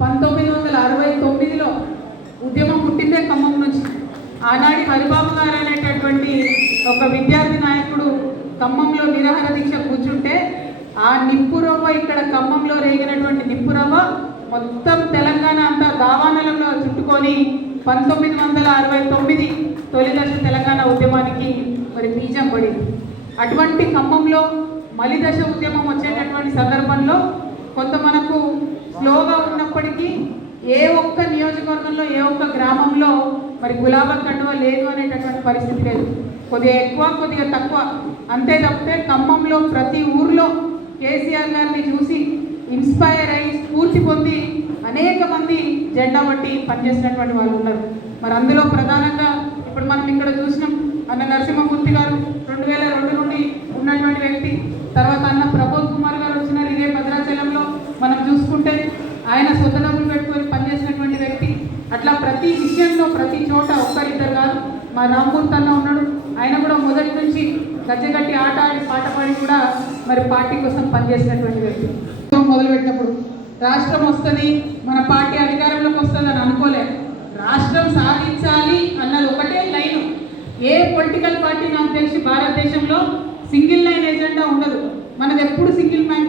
పంతొమ్మిది వందల అరవై తొమ్మిదిలో ఉద్యమం పుట్టిందే ఖమ్మం నుంచి. ఆనాడి హరిబాబు గారు అనేటటువంటి ఒక విద్యార్థి నాయకుడు ఖమ్మంలో నిరాహార దీక్ష కూర్చుంటే ఆ నిప్పురవ్వ ఇక్కడ ఖమ్మంలో రేగినటువంటి నిప్పురవ్వ మొత్తం తెలంగాణ అంతా దావానలంలో చుట్టుకొని పంతొమ్మిది వందల అరవై తొమ్మిది తొలి దశ తెలంగాణ ఉద్యమానికి మరి బీజం పడింది. అటువంటి ఖమ్మంలో మలిదశ ఉద్యమం వచ్చేటటువంటి సందర్భంలో కొంత మనకు ఏ ఒక్క నియోజకవర్గంలో ఏ ఒక్క గ్రామంలో మరి గులాబా కండువ లేదు అనేటటువంటి పరిస్థితి లేదు. కొద్దిగా ఎక్కువ కొద్దిగా తక్కువ. అంతే తప్పితే ఖమ్మంలో ప్రతి ఊర్లో కేసీఆర్ గారిని చూసి ఇన్స్పైర్ అయ్యి స్ఫూర్తి పొంది అనేక మంది జెండా బట్టి పనిచేసినటువంటి వాళ్ళు ఉన్నారు. మరి అందులో ప్రధానంగా ఇప్పుడు మనం ఇక్కడ చూసినాం అన్న నరసింహమూర్తి గారు రెండు వేల రెండు నుండి ఉన్నటువంటి వ్యక్తి. తర్వాత అన్న ప్రబోధ్ కుమార్ గారు వచ్చినారు ఇదే భద్రాచలంలో. మనం చూసుకుంటే ఆయన సొంత డబ్బులు పెట్టుకొని పనిచేసినటువంటి వ్యక్తి అట్లా ప్రతి విషయంలో ప్రతి చోట ఒక్కరిద్దరు కాదు. మా రామ్మూర్తి అన్న ఉన్నాడు. ఆయన కూడా మొదటి నుంచి గజ్జగట్టి ఆట ఆడి పాట పాడి కూడా మరి పార్టీ కోసం పనిచేసినటువంటి వ్యక్తి. మొదలుపెట్టినప్పుడు రాష్ట్రం వస్తుంది మన పార్టీ అధికారంలోకి వస్తుంది అని అనుకోలేదు. రాష్ట్రం సాధించాలి అన్నది ఒకటే లైన్. ఏ పొలిటికల్ పార్టీ నాకు తెలిసి భారతదేశంలో సింగిల్ లైన్ ఎజెండా ఉండదు. మనది ఎప్పుడు సింగిల్ మేనిఫెస్టో